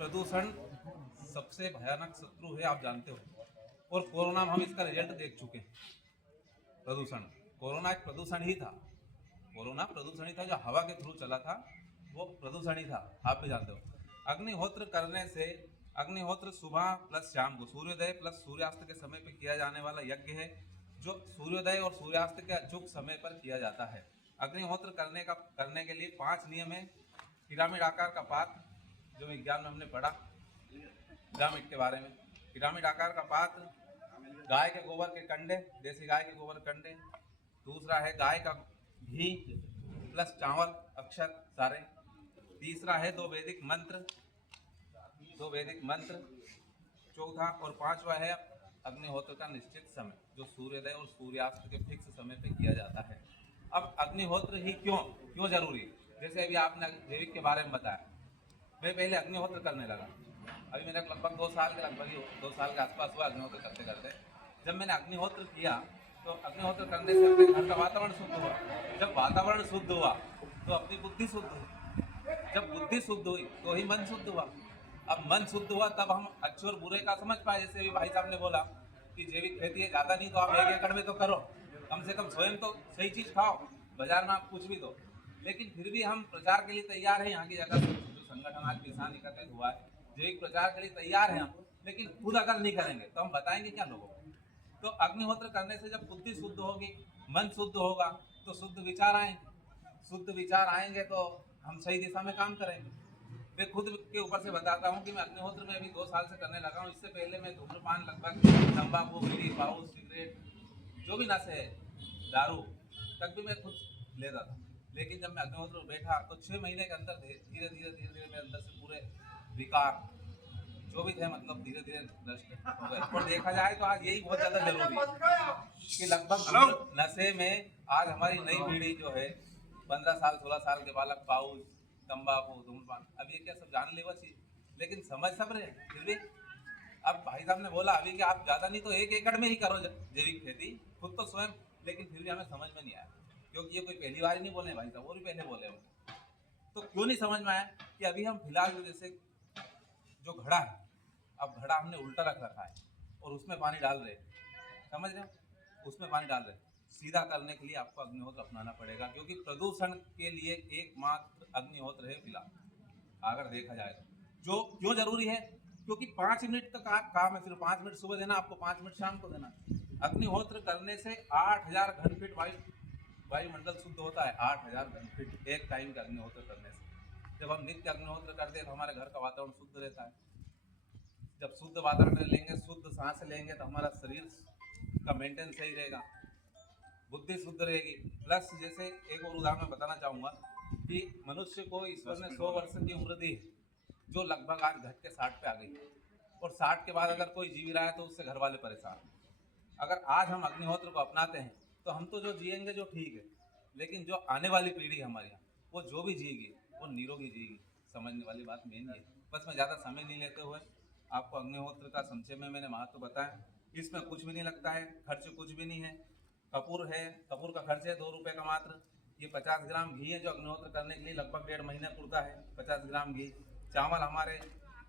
प्रदूषण सबसे भयानक शत्रु है, आप जानते हो। और कोरोना में हम इसका रिजल्ट देख चुके हैं। प्रदूषण, कोरोना एक प्रदूषण ही था। कोरोना प्रदूषण ही था, जो हवा के थ्रू चला था वो प्रदूषण ही था, आप भी जानते हो। अग्निहोत्र करने से, अग्निहोत्र सुबह प्लस शाम को, सूर्योदय प्लस सूर्यास्त के समय पर किया जाने वाला यज्ञ है, जो सूर्योदय और सूर्यास्त के अचूक समय पर किया जाता है। अग्निहोत्र करने के लिए 5 नियम है। पिरामिड आकार का पात्र, जो विज्ञान में हमने पढ़ा पिरामिड के बारे में। पिरामिड आकार का पात्र, गाय के गोबर के कंडे, देसी गाय के गोबर कंडे। दूसरा है गाय का घी प्लस चावल अक्षर सारे। तीसरा है 2 वैदिक मंत्र, 2 वैदिक मंत्र। चौथा और पांचवा है अग्निहोत्र का निश्चित समय, जो सूर्योदय और सूर्यास्त के फिक्स समय पे किया जाता है। अब अग्निहोत्र ही क्यों जरूरी है? जैसे अभी आपने जैविक के बारे में बताया, मैं पहले अग्निहोत्र करने लगा। अभी मेरा लगभग 2 साल के आसपास हुआ अग्निहोत्र करते करते। जब मैंने अग्निहोत्र किया तो अग्निहोत्र करने से अपने घर का वातावरण शुद्ध हुआ। जब वातावरण शुद्ध हुआ तो अपनी बुद्धि शुद्ध हुई। जब बुद्धि शुद्ध हुई तो ही मन शुद्ध हुआ। अब मन शुद्ध हुआ तब हम अच्छे और बुरे का समझ पाए। जैसे अभी भाई साहब ने बोला कि जैविक खेती है, ज़्यादा नहीं तो आप 1 एकड़ में तो करो, कम से कम स्वयं तो सही चीज़ खाओ, बाजार में आप कुछ भी दो। लेकिन फिर भी हम प्रचार के लिए तैयार हैं। यहाँ की जगह जो संगठन आज किसान एकत्रित हुआ है, जैविक प्रचार के लिए तैयार हैं हम, लेकिन खुद अगर नहीं करेंगे तो हम बताएंगे क्या लोगों को? तो अग्निहोत्र करने से जब बुद्धि शुद्ध होगी, मन शुद्ध होगा, तो शुद्ध विचार आएंगे। शुद्ध विचार आएंगे तो हम सही दिशा में काम करेंगे। मैं खुद के ऊपर से बताता हूँ कि मैं अग्निहोत्र में अभी 2 साल से करने लगा हूँ। इससे पहले मैं धूम्रपान, लगभग तंबाकू, बीड़ी, पाउच, सिगरेट, जो भी नशे है, दारू तक भी मैं खुद लेता था। लेकिन जब मैं अग्निहोत्र में बैठा तो 6 महीने के अंदर धीरे धीरे मेरे अंदर से पूरे विकार जो भी थे, मतलब धीरे धीरे नष्ट हो गए। और देखा जाए तो आज यही बहुत ज़्यादा जरूरी है कि लगभग नशे में आज हमारी नई पीढ़ी जो है, 15 साल 16 साल के बालक पाउच, तंबाकू, धूम्रपान, अब ये क्या सब जानलेवा चीज, लेकिन समझ सब रहे फिर भी। अब भाई साहब ने बोला अभी कि आप ज़्यादा नहीं तो 1 एकड़ में ही करो जैविक खेती, खुद तो स्वयं, लेकिन फिर भी हमें समझ में नहीं आया। क्योंकि ये कोई पहली बार ही नहीं बोले भाई साहब, वो भी पहले बोले होंगे। तो क्यों नहीं समझ में आया कि अभी हम फिलहाल जैसे जो घड़ा है, अब घड़ा हमने उल्टा रख रखा है और उसमें पानी डाल रहे हैं, समझ रहे हो? उसमें पानी डाल रहे हैं। सीधा करने के लिए आपको अग्निहोत्र अपनाना पड़ेगा, क्योंकि प्रदूषण के लिए एकमात्र अग्निहोत्र है फिलहाल अगर देखा जाए तो। जो क्यों जरूरी है? क्योंकि 5 मिनट का काम है, सिर्फ 5 मिनट सुबह देना, आपको 5 मिनट शाम को देना। अग्निहोत्र करने से 8000 घन फीट वायुमंडल शुद्ध होता है। 8000 घन फीट एक टाइम का अग्निहोत्र करने से। जब हम नित्य अग्निहोत्र करते हैं तो हमारे घर का वातावरण शुद्ध रहता है। जब शुद्ध वातावरण लेंगे, शुद्ध सांस लेंगे, तो हमारा शरीर का मेंटेन सही रहेगा, बुद्धि शुद्ध रहेगी। प्लस जैसे एक और उदाहरण बताना चाहूँगा कि मनुष्य को ईश्वर ने 100 वर्ष की उम्र दी, जो लगभग आज घट के 60 पे आ गई। और 60 के बाद अगर कोई जी रहा है तो उससे घर वाले परेशान। अगर आज हम अग्निहोत्र को अपनाते हैं तो हम तो जो जिएंगे जो ठीक है, लेकिन जो आने वाली पीढ़ी हमारे यहाँ, वो जो भी जिएगी वो निरोगी जिएगी। समझने वाली बात मेन ये। बस मैं ज़्यादा समय नहीं लेते हुए आपको अग्निहोत्र का संक्षेप में मैंने महत्व बताया। इसमें कुछ भी नहीं लगता है, खर्च कुछ भी नहीं है। कपूर है, कपूर का खर्च है 2 रुपये का मात्र। ये 50 ग्राम घी है जो अग्निहोत्र करने के लिए लगभग 1.5 महीने पुरता है। 50 ग्राम घी। चावल हमारे,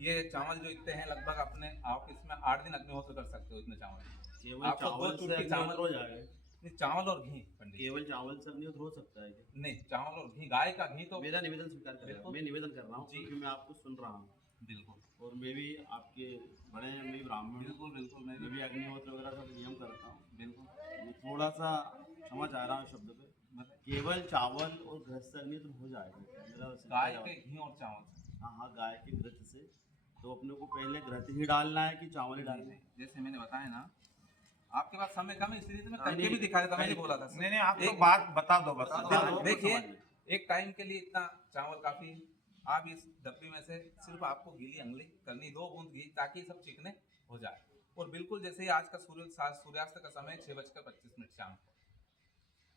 ये चावल जो इतने हैं लगभग अपने आप इसमें 8 दिन अग्निहोत्र कर सकते हो इतने चावल। आपको 2 चुटकी चावल हो जाएगा। नहीं, चावल और घी पंडित, केवल चावल से अग्निहोत्र हो सकता है क्या? नहीं, चावल और घी, गाय का घी तो। मेरा निवेदन स्वीकार करेगा, मैं निवेदन कर रहा हूँ क्योंकि मैं आपको सुन रहा हूँ। बिल्कुल। और मैं भी आपके बड़े हैं, मैं भी ब्राह्मण। बिल्कुल बिल्कुल, मैं भी अग्निहोत्र वगैरह सब नियम करता हूँ। बिल्कुल। थोड़ा सा समझ आ रहा है शब्द पे, केवल चावल और घृत से अग्निहोत्र हो जाएगा मेरा? गाय के घी और चावल। हाँ, गाय के घृत से। तो अपने को पहले घृत ही डालना है कि चावल ही डालना है? जैसे मैंने बताया ना, आपके पास समय कम है इसलिए तो मैं करके भी दिखा देता। मैंने बोला था नहीं, आप तो बात बता दो। देखिए, एक टाइम के लिए इतना चावल काफी है। आप इस डब्बी में से सिर्फ आपको गीली अंगुली करनी, 2 बूंद घी, ताकि सब चिकने हो जाए। और बिल्कुल जैसे ही आज का सूर्यास्त का समय 6:25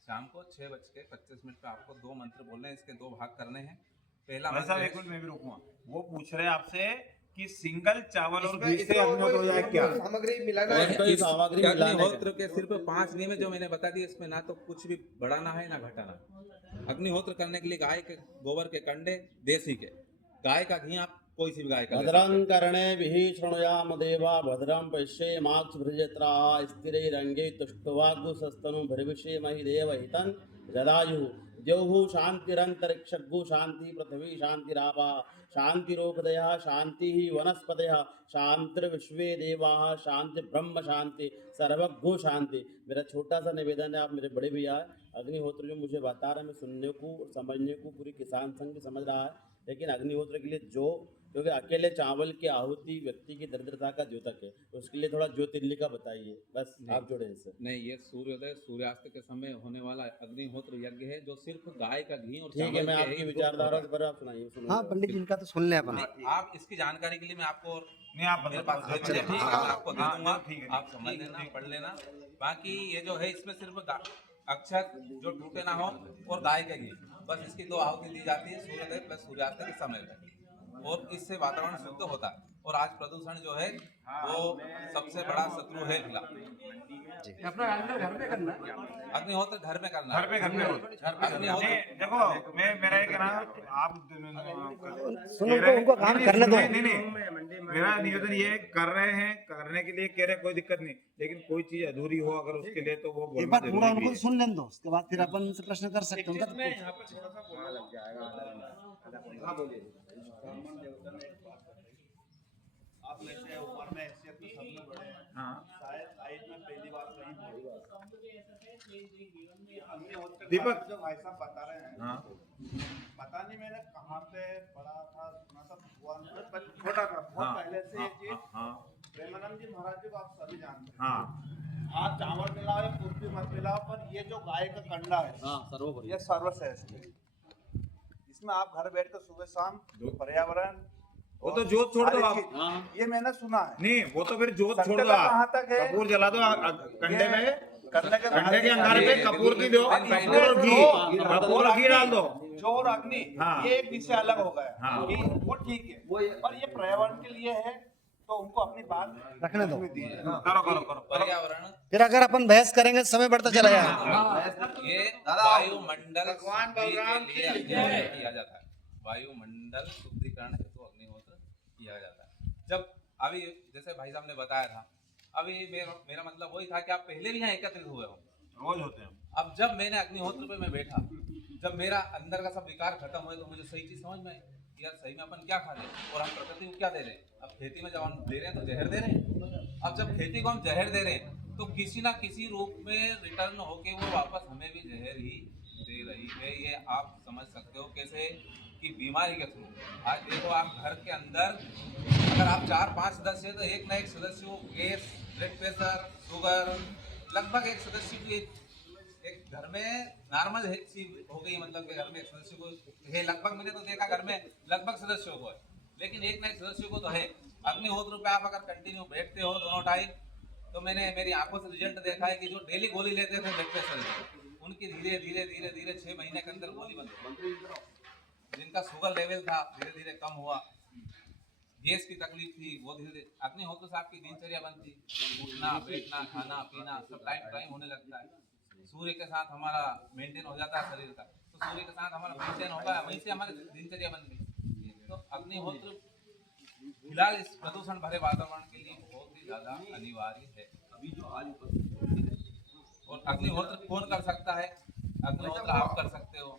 शाम को 6:25 पे आपको 2 मंत्र बोलने हैं। इसके 2 भाग करने हैं। पहला मंत्र, एक मिनट मैं भी रुकूंगा। वो पूछ रहे हैं आपसे कि सिंगल चावल और घी से अग्निहोत्र हो जाए क्या? सामग्री मिलाना है? अग्निहोत्र के सिर्फ 5 नियम जो मैंने बता दिए, इसमें ना तो कुछ भी बढ़ाना है ना घटाना। अग्निहोत्र करने के लिए गाय के गोबर के कंडे, देसी के, गाय का घी आप कोई सी भी गाय का ले भद्रं सकते हैं। कर्णेभिः शृणुयाम देवा भद्रं पश्येमाक्षभिर्यजत्राः स्थिरैरङ्गैः तुष्टुवागुंसस्तनूं भर्विषेमहि देवहितं जदायुः द्यौः शान्तिरन्तरिक्षगु शान्तिः पृथिवी शान्तिरापः शान्तिरोपदयः शान्तिः वनस्पतयः शान्तिर्विश्वे देवाः शांति ब्रह्म शांति सर्वगु शांति। मेरा छोटा सा निवेदन है, आप मेरे बड़े भैया हैं, अग्निहोत्र जो मुझे बता रहा है मैं सुनने को समझने को पूरी किसान संघ भी समझ रहा है, लेकिन अग्निहोत्र के लिए जो, क्योंकि अकेले चावल की आहुति व्यक्ति की दरिद्रता का द्योतक है, उसके लिए थोड़ा ज्योतिर्लिंग बताइए, बस आप जोड़े इससे। नहीं, ये सूर्योदय सूर्यास्त के समय होने वाला अग्निहोत्र यज्ञ है जो सिर्फ गाय का घी और ठीक है, चावल मैं के आपकी ही विचारधारा दुग्ध पर आप सुनाइए। हाँ पंडित जी इनका तो सुन ले अपन। नहीं, आप इसकी जानकारी के लिए मैं आपको नहीं आप मेरे बता पास दो। है, ठीक है, मैं आपको दे हाँ, दूंगा, ठीक है, आप समझ लेना, पढ़ लेना। बाकी ये जो है इसमें सिर्फ अक्षत जो टूटे ना हो और गाय का घी, बस इसकी दो आहुति दी जाती है सूर्योदय प्लस सूर्यास्त के समय में, और इससे वातावरण शुद्ध होता है। और आज प्रदूषण जो है वो सबसे बड़ा शत्रु है फिलहाल। अपना अंदर घर में करना है। अग्निहोत्र घर में करना घर पे घर पे हो। अग्निहोत्र नहीं, देखो मैं मेरा ये कहना आप सुनो उनको काम करने दो। नहीं मेरा निवेदन ये है, कर रहे हैं, करने के लिए कह रहे हैं, कोई दिक्कत नहीं, लेकिन कोई चीज अधूरी हो अगर उसके लिए तो वो एक बोलना बार थोड़ा जरूरी भी उनको है। सुन लेने दो, उसके बाद फिर अपन से प्रश्न कर सकते हैं। उनका यहाँ पे थोड़ा सा बोलना लग जाएगा। आप में से उम्र में हैसियत में सब में बड़े हैं, हाँ शायद लाइफ में पहली बार कहीं अग्निहोत्र दीपक। जो भाई साहब बता रहे हैं, हाँ पता नहीं मैंने कहाँ पे पढ़ा था, सुना था, भगवान में छोटा था बहुत हाँ, पहले से ये चीज। हाँ प्रेमानंद जी महाराज जी को आप सभी जानते हैं। हाँ आप चावल मिलाओ या कुछ भी मत मिलाओ, पर ये जो गाय का कंडा है हाँ सर्वोपरि ये सर्वश्रेष्ठ है। इसमें आप घर बैठ कर सुबह शाम पर्यावरण वो तो जोत छोड़ दो आप। हाँ ये मैंने सुना है। नहीं वो तो फिर जोत छोड़ दो सत्यता आप, कहाँ तक है? कपूर जला दो कंडे में, करने के कंडे के अंगारे पे कपूर की दो, कपूर और घी, कपूर और घी डाल दो। जो और अग्नि हाँ। ये एक विषय अलग हो गया हाँ। कि वो ठीक है, पर ये पर्यावरण के लिए है तो उनको अपनी बात रखने दो। करो करो करो पर्यावरण फिर अगर अपन बहस करेंगे तो समय बढ़ता चला जाएगा। ये वायुमंडल भगवान शुद्धि बलराम के लिए अग्निहोत्र किया जाता है। वायुमंडल शुद्धिकरण हेतु अग्निहोत्र किया जाता है। जब अभी जैसे भाई साहब ने बताया था, अभी मेरा मतलब वही था कि आप पहले भी यहाँ एकत्रित हुए हो, रोज होते हैं। अब जब मैंने अग्निहोत्र पे मैं बैठा, जब मेरा अंदर का सब विकार खत्म हुए तो मुझे सही चीज समझ में आई, यार सही में अपन क्या खा रहे हैं और हम प्रकृति को क्या दे रहे हैं। अब खेती में जब हम दे रहे हैं तो जहर दे रहे हैं। अब जब खेती को हम जहर दे रहे हैं तो किसी ना किसी रूप में रिटर्न होके वो वापस हमें भी जहर ही दे रही है। ये आप समझ सकते हो कैसे कि बीमारी के थ्रू। आज देखो आप घर के अंदर अगर आप 4-5 सदस्य हैं तो एक ना एक सदस्य को गैस, ब्लड प्रेशर, शुगर, लगभग एक सदस्य की एक घर में नॉर्मल सी हो गई, मतलब कि घर में एक सदस्य को है, लगभग मैंने तो देखा घर में लगभग सदस्यों को है, लेकिन एक ना एक सदस्य को तो है। अग्निहोत्र पे आप अगर कंटिन्यू बैठते हो दोनों टाइम, तो मैंने मेरी आंखों से रिजल्ट देखा है कि जो डेली गोली लेते थे ब्लड प्रेशर की, उनकी धीरे धीरे धीरे धीरे 6 महीने के अंदर गोली बंद हो गई। जिनका शुगर लेवल था धीरे धीरे कम हुआ, गैस की तकलीफ थी वो धीरे धीरे। अग्निहोत्र से आपकी दिनचर्या बनती, उठना बैठना खाना पीना सब टाइम टाइम होने लगता है। सूर्य के साथ हमारा मेंटेन हो जाता है शरीर का, तो सूर्य के साथ हमारा मेंटेन होगा, वहीं से हमारी दिनचर्या बन गई। तो अग्निहोत्र फिलहाल इस प्रदूषण भरे वातावरण के लिए बहुत ही ज्यादा अनिवार्य है। अभी जो आज और अग्निहोत्र कौन कर सकता है? अग्निहोत्र आप कर सकते हो,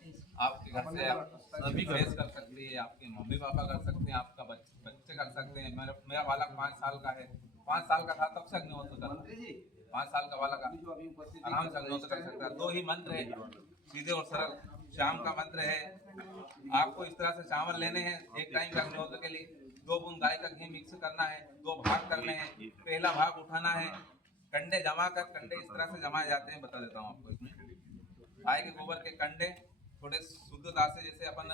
आपके घर से आप सभी भैंस कर सकती है, आपके मम्मी पापा कर सकते हैं, आपका बच्चे कर सकते हैं। मेरा बालक 5 साल का है, 5 साल का था तब से अग्निहोत्र कर, 5 साल का बालक आराम से अग्निहोत्र कर सकता है। 2 ही मंत्र है, सीधे और सरल। शाम का मंत्र है, आपको इस तरह से चावल लेने हैं एक टाइम का अग्निहोत्र के लिए, 2 बूंद गाय का घी मिक्स करना है, 2 भाग करने हैं। पहला भाग उठाना है, कंडे जमा कर, कंडे इस तरह से जमाए जाते हैं, बता देता हूँ आपको। इसमें गाय के गोबर के कंडे थोड़े शुद्धता से, जैसे अपन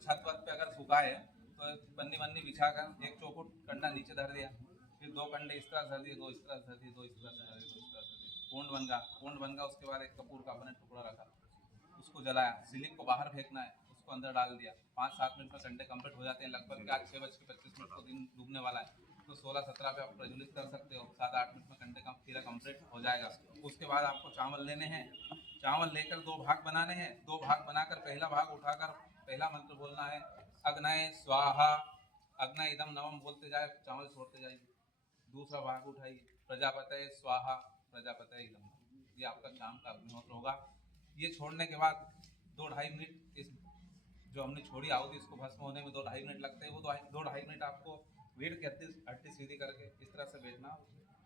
छत वत पे अगर सुखाए तो पन्नी वन्नी बिछा कर एक चौकुट कंडा नीचे धर दिया, फिर 2 कंडे इस तरह धर दिए, 2 इस तरह धर दिए, 2 इस तरह धर दिए, 2 इस तरह धर दिए, कुंड बन गया। उसके बाद एक कपूर का अपने टुकड़ा रखा, उसको जलाया, सिलिक को बाहर फेंकना है, उसको अंदर डाल दिया। 5-7 मिनट में कंडे कंप्लीट हो जाते हैं। लगभग आज 6:25 को दिन डूबने वाला है, तो 16-17 पे आप प्रज्वलित कर सकते हो। 7-8 मिनट में कंडे का खीरा कंप्लीट हो जाएगा। उसके बाद आपको चावल लेने हैं, चावल लेकर 2 भाग बनाने हैं। 2 भाग बनाकर पहला भाग उठाकर पहला मंत्र बोलना है, अग्नये स्वाहा अग्नि इदम नवम बोलते जाए, चावल छोड़ते जाइए। दूसरा भाग उठाइए, प्रजापते स्वाहा प्रजापते इदम नमः। ये आपका शाम का अग्निहोत्र होगा। ये छोड़ने के बाद 2-2.5 मिनट इस जो हमने छोड़ी आहुति इसको भस्म होने में 2-2.5 मिनट लगते हैं। वो 2-2.5 मिनट आपको भीड़ के हड्डी सीधी करके इस तरह से बैठना,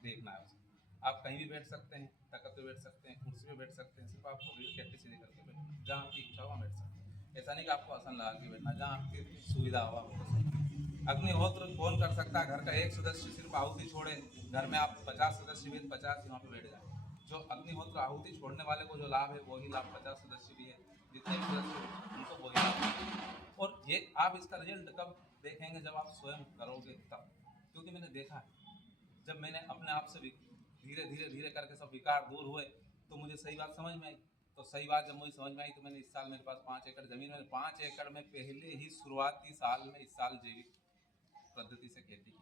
देखना है उसको। आप कहीं भी बैठ सकते हैं, तख्त पे बैठ सकते हैं, कुर्सी पे बैठ सकते हैं, सिर्फ आपको भीड़ की हड्डी सीधी करके बैठना, जहाँ आपकी इच्छा हो वहाँ बैठ सकते हैं। ऐसा नहीं कि आपको आसन लगा के बैठना, जहाँ आपकी सुविधा हो आप बैठ सकते हैं। अग्निहोत्र कौन कर सकता है? घर का एक सदस्य सिर्फ आहुति छोड़े, घर में आप 50 सदस्य भी 50 ही वहाँ पे बैठ जाए। जो अग्निहोत्र आहुति छोड़ने वाले को जो लाभ है वही लाभ 50 सदस्य भी है, जितने भी सदस्य उनको वही लाभ है। और ये आप इसका रिजल्ट कब देखेंगे? जब आप स्वयं करोगे तब। क्योंकि मैंने देखा है, जब मैंने अपने आप से धीरे धीरे धीरे करके सब विकार दूर हुए तो मुझे सही बात समझ में आई। तो सही बात जब मुझे समझ में आई तो मैंने इस साल, मेरे पास 5 एकड़ जमीन, मैंने 5 एकड़ में पहले ही शुरुआती साल में इस साल जैविक पद्धति से खेती की।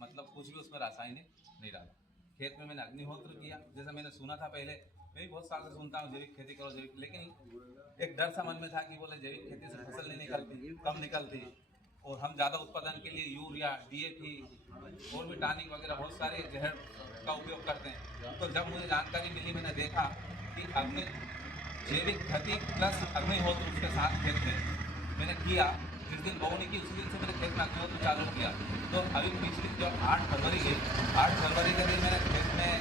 मतलब कुछ भी उसमें रासायनिक नहीं डाला। खेत में मैंने अग्निहोत्र किया। जैसा मैंने सुना था पहले, मैं भी बहुत साल से सुनता हूँ जैविक खेती करो जैविक, लेकिन एक डर सा मन में था कि बोले जैविक खेती से फसल नहीं निकलती, कम निकलती, और हम ज़्यादा उत्पादन के लिए यूरिया, DAP और भी टॉनिक वगैरह बहुत सारे जहर का उपयोग करते हैं। तो जब मुझे जानकारी मिली, मैंने देखा कि जैविक खेती प्लस अग्निहोत्र उसके साथ खेत में मैंने किया। जिस दिन बोवनी की उसी दिन से मैंने खेत में अग्निहोत्र चालू किया। तो अभी पिछली जो 8 फरवरी के दिन मैंने खेत में